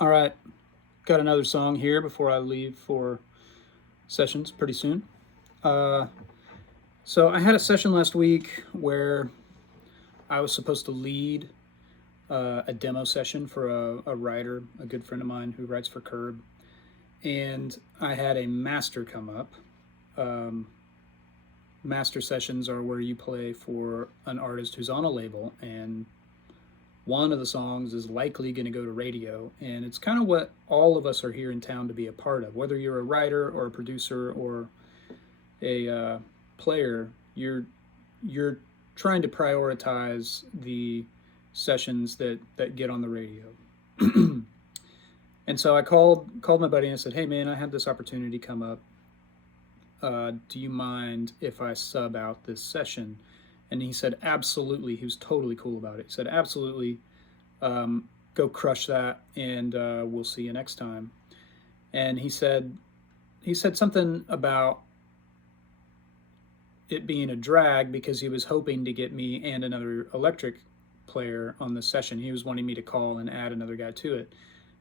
All right, got another song here before I leave for sessions pretty soon. Uh, so I had a session last week where I was supposed to lead a demo session for a writer, a good friend of mine who writes for Curb, and I had a master come up. Um, Master sessions are where you play for an artist who's on a label, and one of the songs is likely going to go to radio, and it's kind of what all of us are here in town to be a part of. Whether you're a writer or a producer or a player, you're trying to prioritize the sessions that get on the radio. And so I called my buddy and I said, "Hey man, I had this opportunity come up. Do you mind if I sub out this session?" And he said, "Absolutely." He was totally cool about it. He said, "Absolutely. Go crush that, and we'll see you next time." And he said something about it being a drag because he was hoping to get me and another electric player on the session. He was wanting me to call and add another guy to it.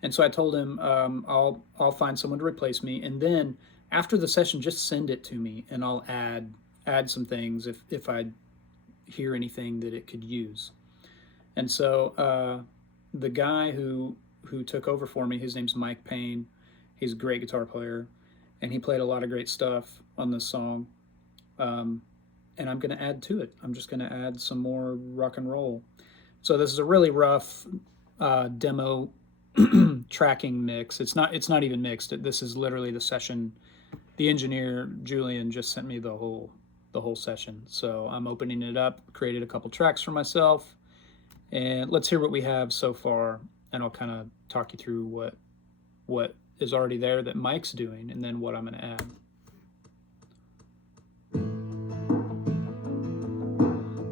And so I told him, I'll find someone to replace me, and then after the session, just send it to me, and I'll add some things if I hear anything that it could use. And so the guy who took over for me, his name's Mike Payne. He's a great guitar player, and he played a lot of great stuff on this song. And I'm going to add to it. I'm just going to add some more rock and roll. So this is a really rough demo tracking mix. It's not even mixed. This is literally the session. The engineer Julian just sent me the whole session. So I'm opening it up, created a couple tracks for myself, and let's hear what we have so far, and I'll kind of talk you through what is already there that Mike's doing, and then what I'm going to add.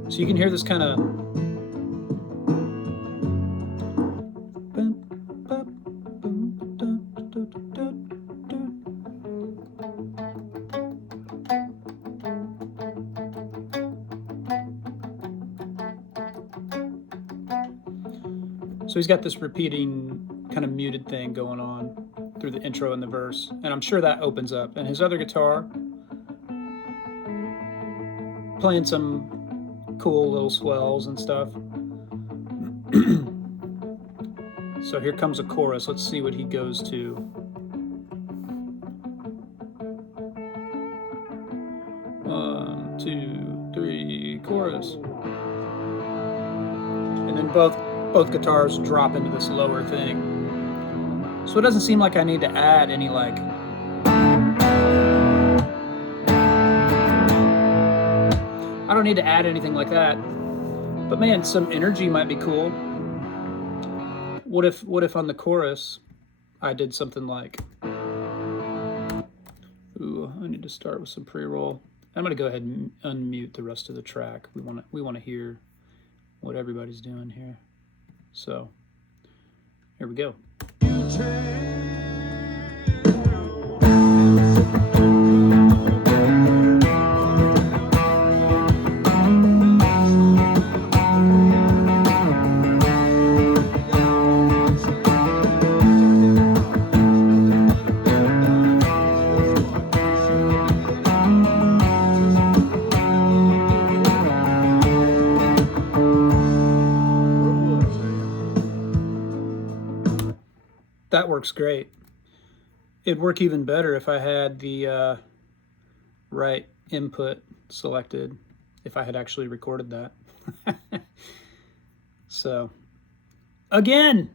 So you can hear this kind of so he's got this repeating kind of muted thing going on through the intro and the verse, and I'm sure that opens up. And his other guitar playing some cool little swells and stuff. So here comes a chorus. Let's see what he goes to. 1, 2, 3, chorus. And then both guitars drop into this lower thing. So it doesn't seem like I need to add any like I don't need to add anything like that. But man, some energy might be cool. What if on the chorus I did something like, ooh, I need to start with some pre-roll. I'm gonna go ahead and unmute the rest of the track. We wanna hear what everybody's doing here. So here we go. That works great. It'd work even better if I had the right input selected, if I had actually recorded that. So, again.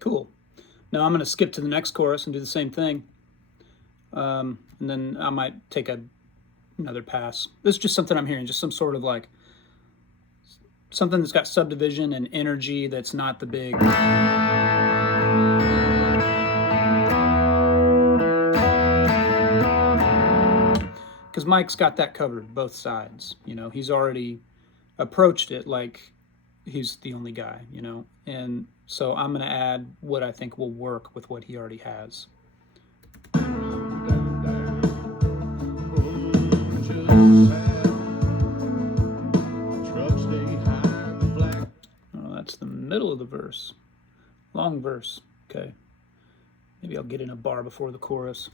Cool. Now I'm going to skip to the next chorus and do the same thing. And then I might take another pass. This is just something I'm hearing, just some sort of like, something that's got subdivision and energy that's not the big. because Mike's got that covered, both sides. You know, he's already approached it like he's the only guy, you know, and so I'm going to add what I think will work with what he already has. Oh, that's the middle of the verse. Long verse. Okay. Maybe I'll get in a bar before the chorus.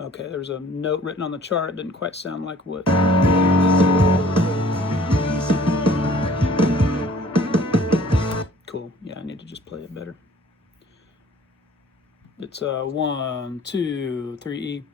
Okay, there's a note written on the chart. It didn't quite sound like what. Cool. Yeah, I need to just play it better. It's 1, 2, 3 E.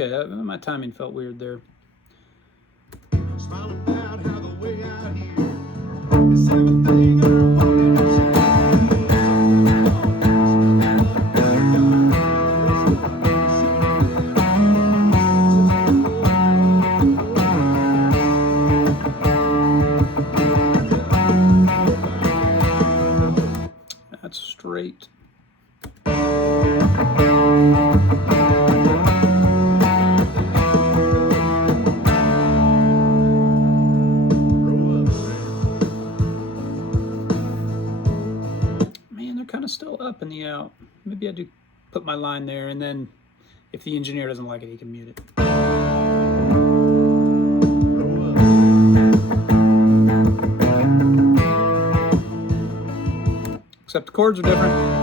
Okay, my timing felt weird there. That's straight. Still up in the out. Maybe I do put my line there, and then if the engineer doesn't like it, he can mute it. Except the chords are different.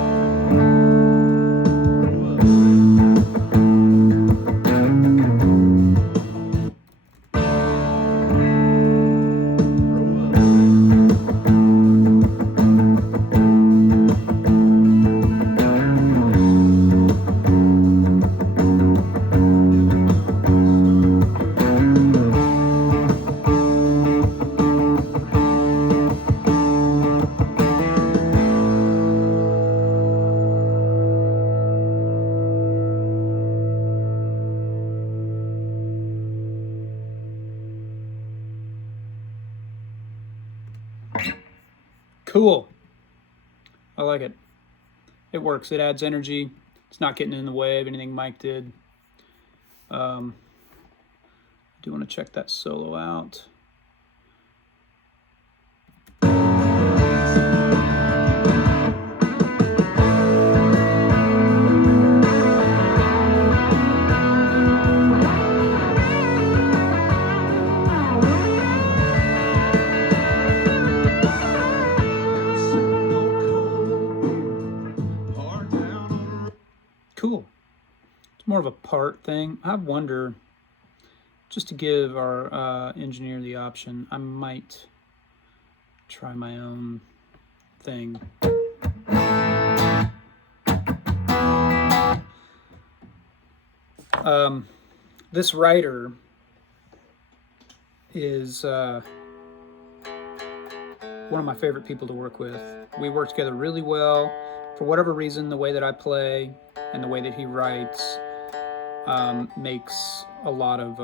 Cool. I like it. It works. It adds energy. It's not getting in the way of anything Mike did. I do want to check that solo out. Cool. It's more of a part thing. I wonder, just to give our engineer the option, I might try my own thing. This writer is one of my favorite people to work with. We work together really well. For whatever reason, the way that I play and the way that he writes makes a lot of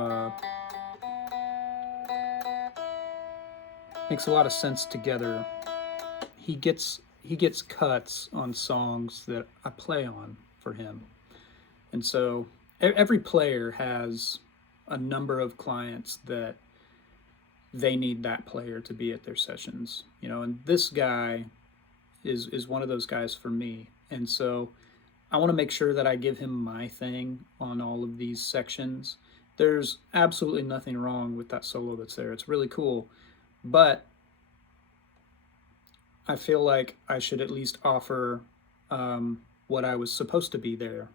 sense together. He gets he gets cuts on songs that I play on for him. And so every player has a number of clients that they need that player to be at their sessions, and this guy is one of those guys for me. And so I want to make sure that I give him my thing on all of these sections. There's absolutely nothing wrong with that solo that's there. It's really cool. But I feel like I should at least offer what I was supposed to be there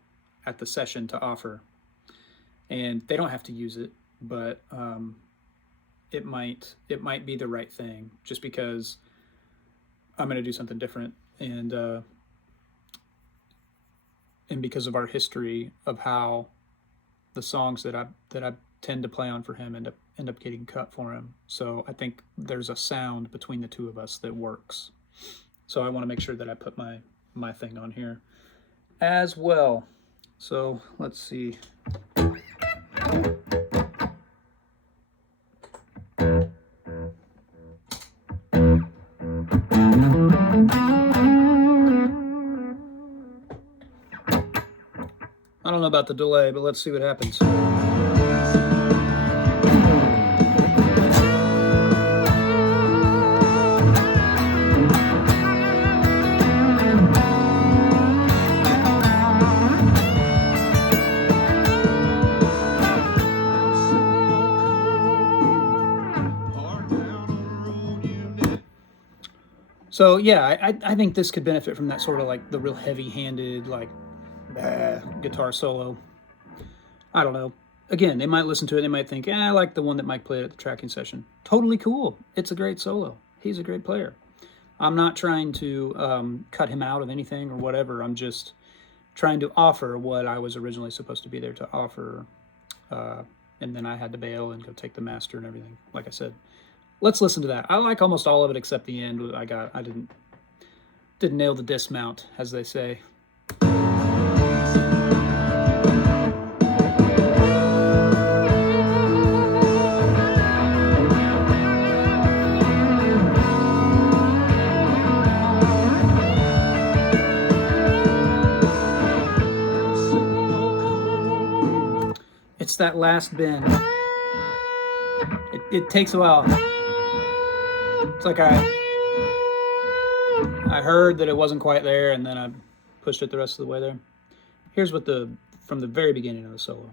at the session to offer. And they don't have to use it, but it might be the right thing, just because I'm going to do something different, and because of our history of how the songs that I tend to play on for him end up getting cut for him. So I think there's a sound between the two of us that works. So I want to make sure that I put my thing on here as well. So let's see. I don't know about the delay, but let's see what happens. So yeah, I think this could benefit from that sort of like the real heavy-handed like guitar solo. I don't know. Again, they might listen to it, they might think, I like the one that Mike played at the tracking session. Totally cool. It's a great solo. He's a great player. I'm not trying to cut him out of anything or whatever. I'm just trying to offer what I was originally supposed to be there to offer. And then I had to bail and go take the master and everything, like I said. Let's listen to that. I like almost all of it except the end. I didn't nail the dismount, as they say. It's that last bend. It takes a while. It's like I heard that it wasn't quite there, and then I pushed it the rest of the way there. Here's what from the very beginning of the solo.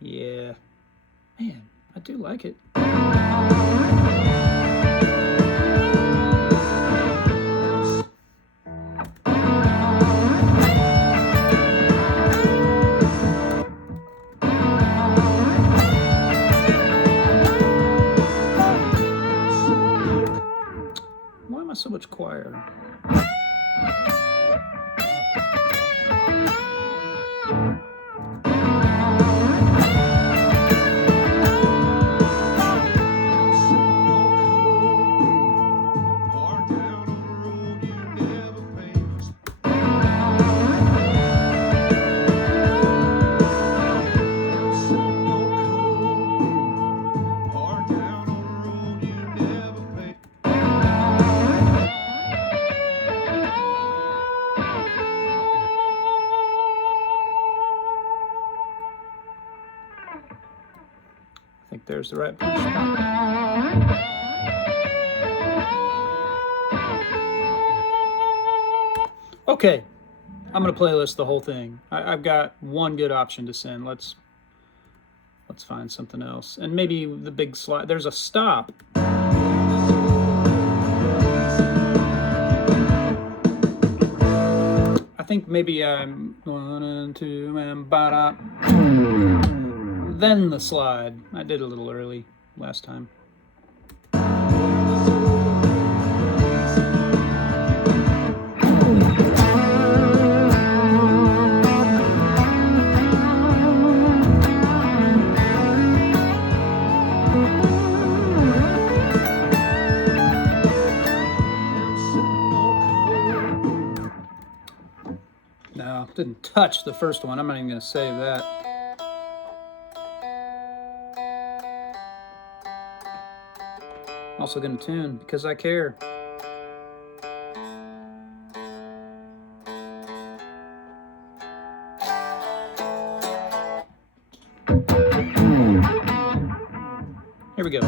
Yeah, man, I do like it. Why am I so much quieter? I think there's the right punch spot. Okay, I'm gonna playlist the whole thing. I've got one good option to send. Let's find something else, and maybe the big slide. There's a stop. I think maybe I'm 1 and 2 and ba-da. Then the slide. I did a little early last time. Couldn't touch the first one. I'm not even going to save that. Also going to tune because I care. Here we go.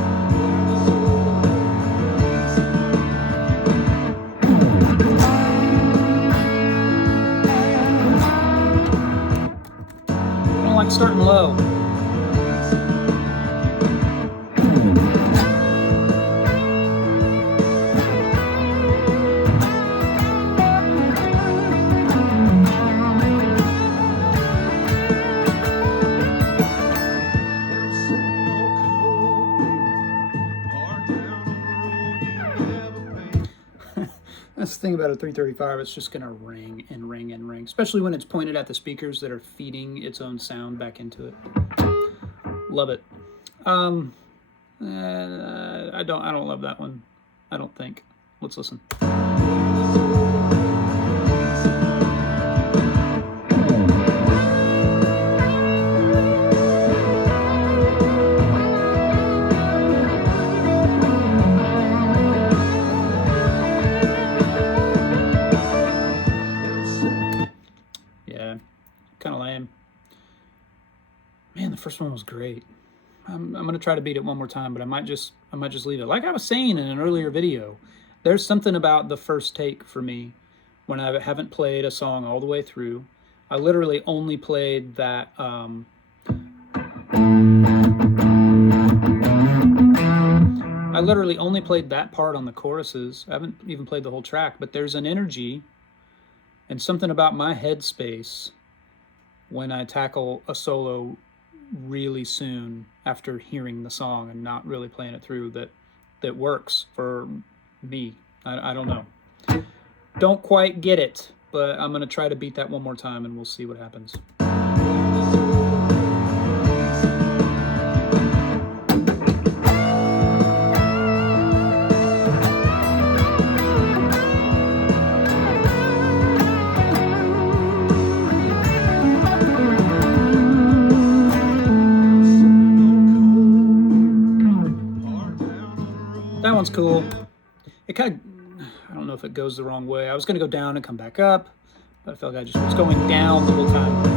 I don't like starting low. That's the thing about a 335, it's just gonna ring and ring and ring, especially when it's pointed at the speakers that are feeding its own sound back into it. Love it. I don't love that one. I don't think. Let's listen. Kind of lame. Man, the first one was great. I'm gonna try to beat it one more time, but I might just leave it. Like I was saying in an earlier video, there's something about the first take for me when I haven't played a song all the way through. I literally only played that. I literally only played that part on the choruses. I haven't even played the whole track, but there's an energy and something about my headspace when I tackle a solo really soon after hearing the song and not really playing it through that works for me. I don't know. Don't quite get it, but I'm going to try to beat that one more time and we'll see what happens. That one's cool. It kind of, I don't know if it goes the wrong way. I was going to go down and come back up, but I felt like I just was going down the whole time.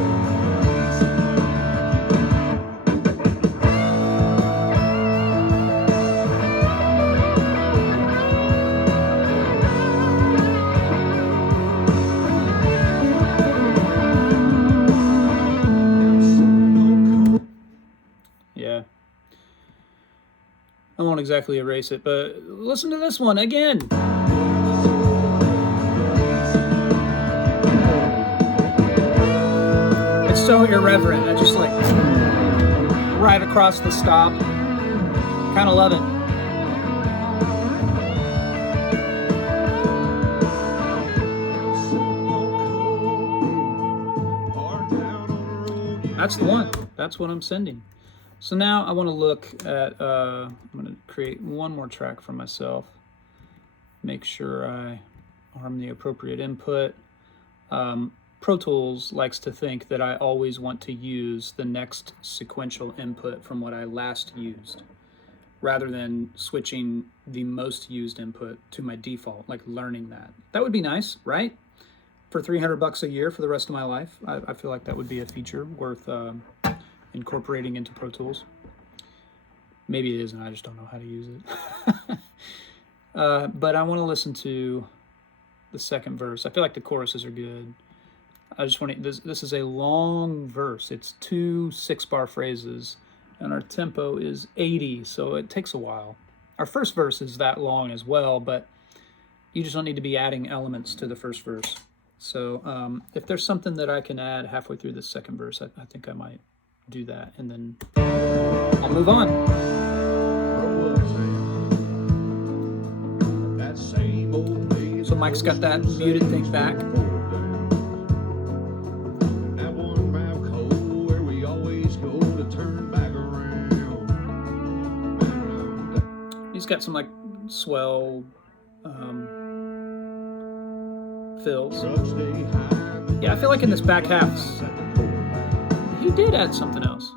Yeah. I won't exactly erase it, but listen to this one again. It's so irreverent. I just like right across the stop. Kind of love it. That's the one. That's what I'm sending. So now I want to look at, I'm going to create one more track for myself. Make sure I arm the appropriate input. Pro Tools likes to think that I always want to use the next sequential input from what I last used, rather than switching the most used input to my default, like learning that. That would be nice, right? For $300 a year for the rest of my life, I feel like that would be a feature worth incorporating into Pro Tools. Maybe it isn't, I just don't know how to use it. But I want to listen to the second verse. I feel like the choruses are good. I just want to, this is a long verse. It's 2 6-bar phrases, and our tempo is 80, so it takes a while. Our first verse is that long as well, but you just don't need to be adding elements to the first verse. So if there's something that I can add halfway through the second verse, I think I might do that, and then I'll move on. So Mike's got that muted thing back. He's got some like swell fills. Yeah, I feel like in this back half, he did add something else.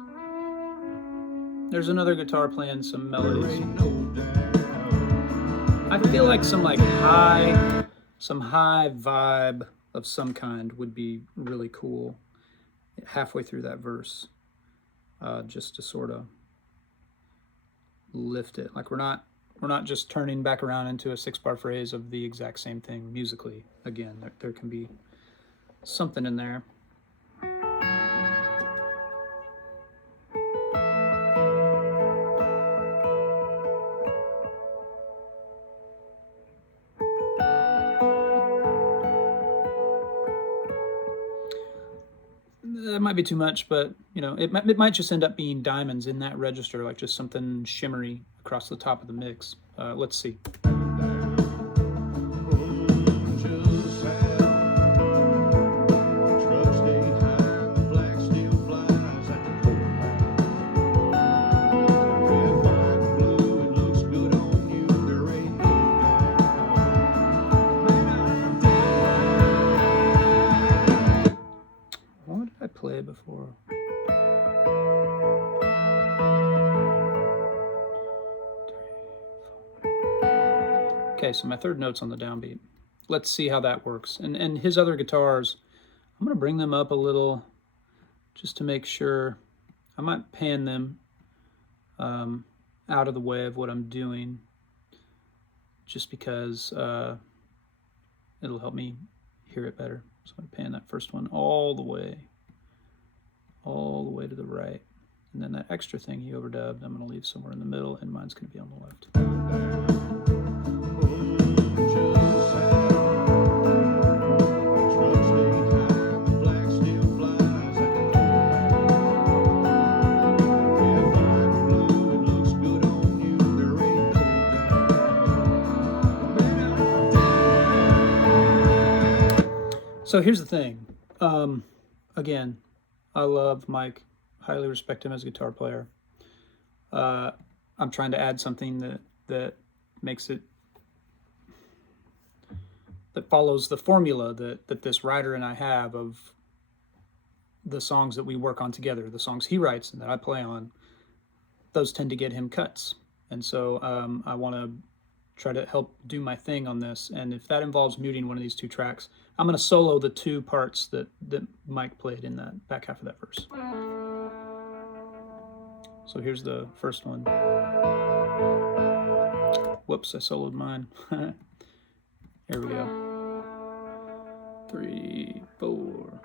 There's another guitar playing some melodies. I feel like some high vibe of some kind would be really cool halfway through that verse, just to sort of lift it. Like we're not just turning back around into a 6-bar phrase of the exact same thing musically. Again, there can be something in there. That might be too much, but it might just end up being diamonds in that register, like just something shimmery across the top of the mix. Let's see. What did I play before? Okay, so my third note's on the downbeat. Let's see how that works. And his other guitars, I'm going to bring them up a little just to make sure. I might pan them out of the way of what I'm doing, just because it'll help me hear it better. So I'm going to pan that first one all the way to the right. And then that extra thing he overdubbed, I'm going to leave somewhere in the middle, and mine's going to be on the left. So here's the thing. Again, I love Mike. Highly respect him as a guitar player. I'm trying to add something that makes it, that follows the formula that this writer and I have of the songs that we work on together, the songs he writes and that I play on. Those tend to get him cuts. And so I want to try to help do my thing on this. And if that involves muting one of these two tracks, I'm going to solo the two parts that Mike played in that back half of that verse. So here's the first one. Whoops, I soloed mine. Here we go. 3, 4.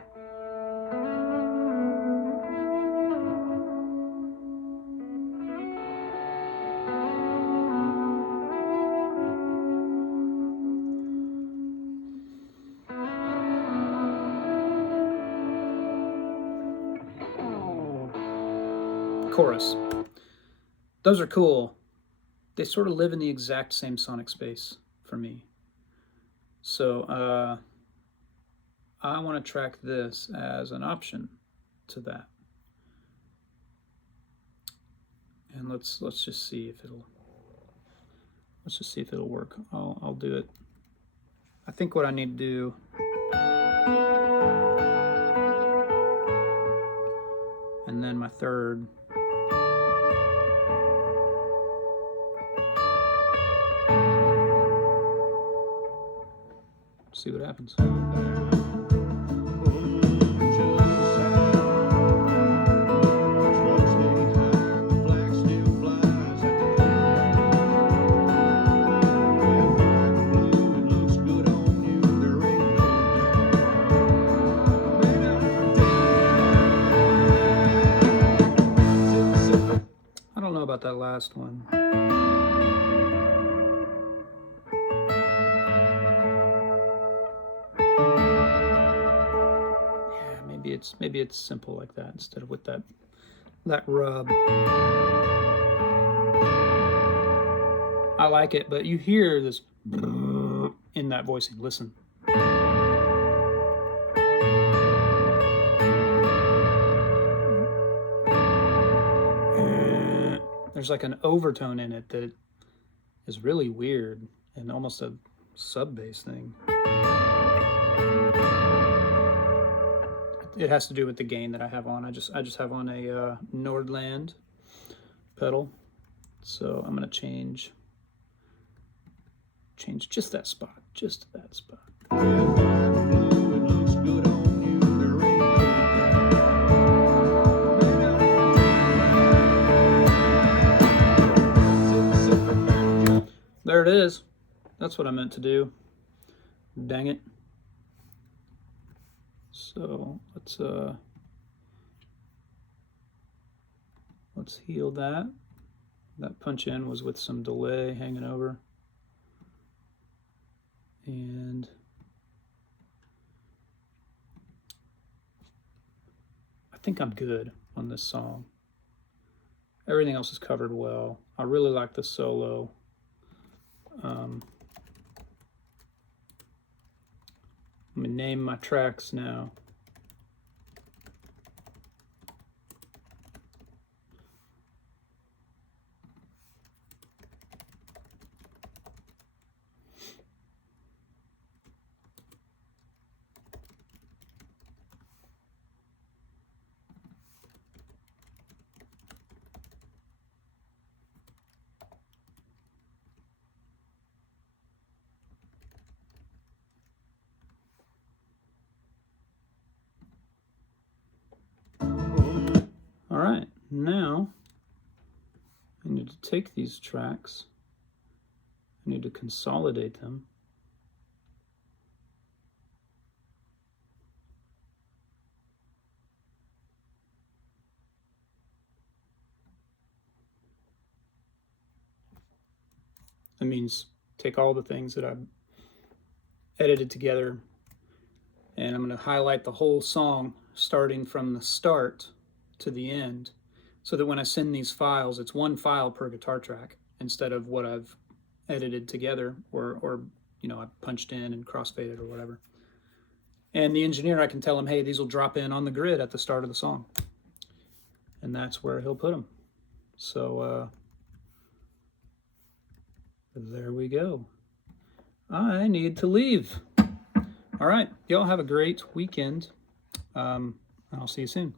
Chorus. Those are cool. They sort of live in the exact same sonic space for me. So I want to track this as an option to that. And let's just see if it'll work. I'll do it. I think what I need to do, and then my third. See what happens. I don't know about that last one. Maybe it's simple like that instead of with that rub. I like it, but you hear this in that voicing. Listen. There's like an overtone in it that is really weird and almost a sub bass thing. it has to do with the gain that I have on. I just have on a Nordland pedal, so I'm gonna change just that spot, just that spot. There it is. That's what I meant to do. Dang it. So let's heal that. That punch in was with some delay hanging over. And I think I'm good on this song. Everything else is covered well. I really like the solo. I'm gonna name my tracks now. All right, now I need to take these tracks, I need to consolidate them. That means take all the things that I've edited together, and I'm going to highlight the whole song starting from the start to the end, so that when I send these files, it's one file per guitar track instead of what I've edited together or you know, I punched in and crossfaded or whatever. And the engineer, I can tell him, hey, these will drop in on the grid at the start of the song, and that's where he'll put them. So there we go. I need to leave. All right, y'all have a great weekend. I'll see you soon.